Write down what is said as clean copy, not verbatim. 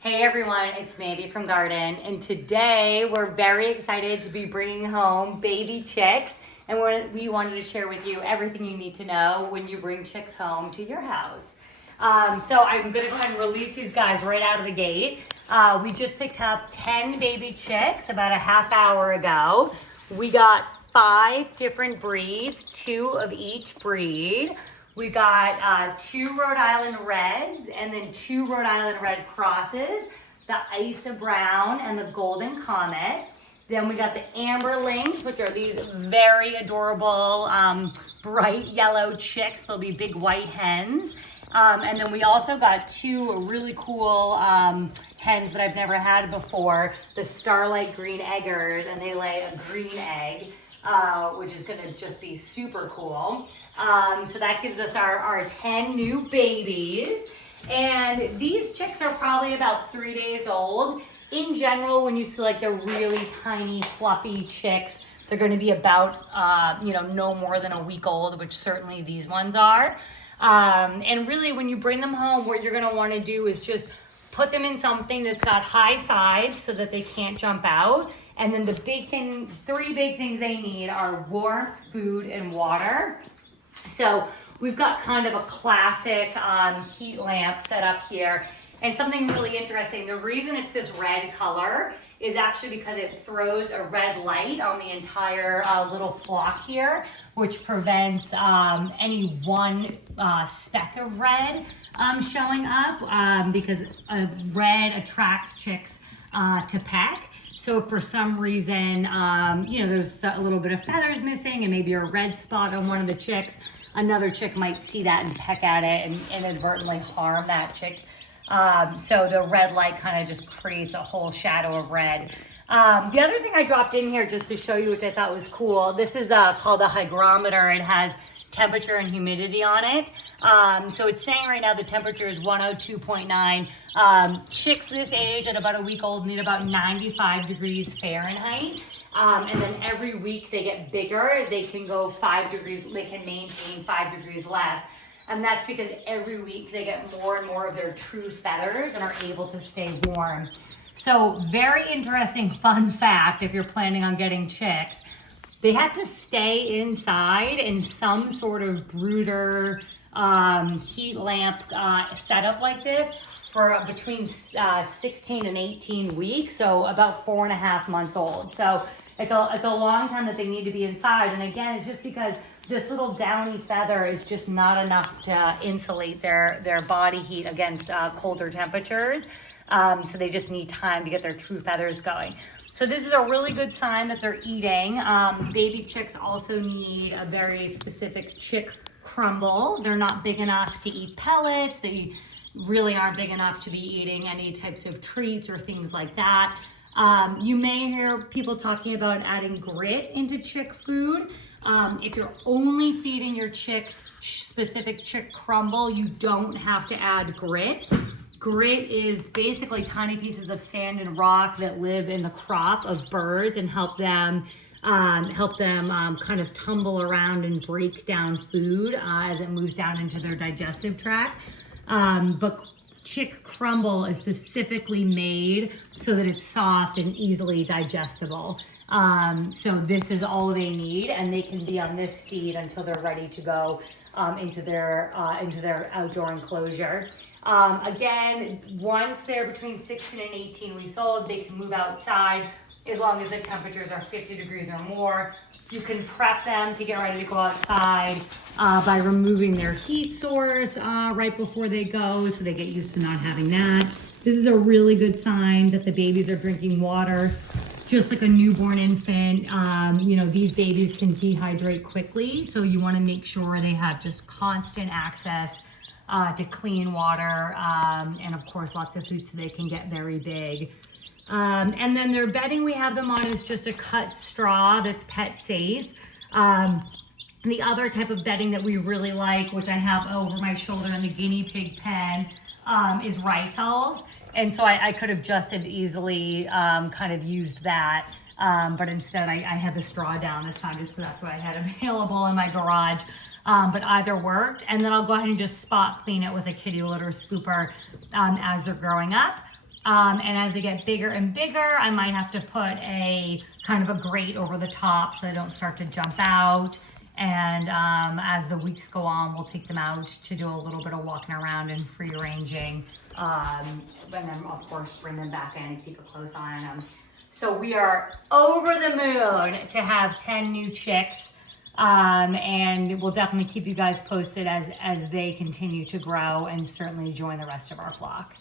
Hey everyone, it's Mandy from Garden, and today we're very excited to be bringing home baby chicks, and we wanted to share with you everything you need to know when you bring chicks home to your house. So I'm gonna go ahead and release these guys right out of the gate. We just picked up 10 baby chicks about a half hour ago. We got 5 different breeds, 2 of each breed. We got 2 Rhode Island Reds and then 2 Rhode Island Red Crosses, the Isa Brown and the Golden Comet. Then we got the Amberlings, which are these very adorable bright yellow chicks. They'll be big white hens. And then we also got 2 really cool hens that I've never had before, the Starlight Green Eggers, and they lay a green egg. Which is gonna just be super cool. So that gives us our 10 new babies. And these chicks are probably about 3 days old. In general, when you select the really tiny, fluffy chicks, they're gonna be about, no more than a week old, which certainly these ones are. And really, when you bring them home, what you're gonna wanna do is just put them in something that's got high sides so that they can't jump out. And then the 3 big things they need are warmth, food, and water. So we've got kind of a classic heat lamp set up here. And something really interesting, the reason it's this red color is actually because it throws a red light on the entire little flock here, which prevents any one speck of red showing up because red attracts chicks to peck. So if for some reason, there's a little bit of feathers missing and maybe a red spot on one of the chicks, another chick might see that and peck at it and inadvertently harm that chick. So the red light kind of just creates a whole shadow of red. The other thing I dropped in here just to show you, which I thought was cool, this is called a hygrometer. It has temperature and humidity on it. So it's saying right now the temperature is 102.9. Chicks this age at about a week old need about 95 degrees Fahrenheit. And then every week they get bigger. They can go 5 degrees, they can maintain 5 degrees less. And that's because every week they get more and more of their true feathers and are able to stay warm. So very interesting fun fact if you're planning on getting chicks. They have to stay inside in some sort of brooder heat lamp setup like this for between 16 and 18 weeks, so about 4.5 months old. So it's a long time that they need to be inside. And again, it's just because this little downy feather is just not enough to insulate their body heat against colder temperatures. So they just need time to get their true feathers going. So this is a really good sign that they're eating. Baby chicks also need a very specific chick crumble. They're not big enough to eat pellets. They really aren't big enough to be eating any types of treats or things like that. You may hear people talking about adding grit into chick food. If you're only feeding your chicks specific chick crumble, you don't have to add grit. Grit is basically tiny pieces of sand and rock that live in the crop of birds and help them kind of tumble around and break down food as it moves down into their digestive tract. But chick crumble is specifically made so that it's soft and easily digestible. So this is all they need, and they can be on this feed until they're ready to go into their outdoor enclosure. Again, once they're between 16 and 18 weeks old, they can move outside as long as the temperatures are 50 degrees or more. You can prep them to get ready to go outside by removing their heat source right before they go, so they get used to not having that. This is a really good sign that the babies are drinking water. Just like a newborn infant, these babies can dehydrate quickly, so you want to make sure they have just constant access to clean water, and of course lots of food so they can get very big. And then their bedding we have them on is just a cut straw that's pet safe. The other type of bedding that we really like, which I have over my shoulder in the guinea pig pen, is rice hulls. And so I could have just as easily kind of used that, but instead I had the straw down this time just because that's what I had available in my garage. But either worked. And then I'll go ahead and just spot clean it with a kitty litter scooper as they're growing up. And as they get bigger and bigger, I might have to put a kind of a grate over the top so they don't start to jump out. And as the weeks go on, we'll take them out to do a little bit of walking around and free ranging. And then of course bring them back in and keep a close eye on them. So we are over the moon to have 10 new chicks. And we'll definitely keep you guys posted as they continue to grow and certainly join the rest of our flock.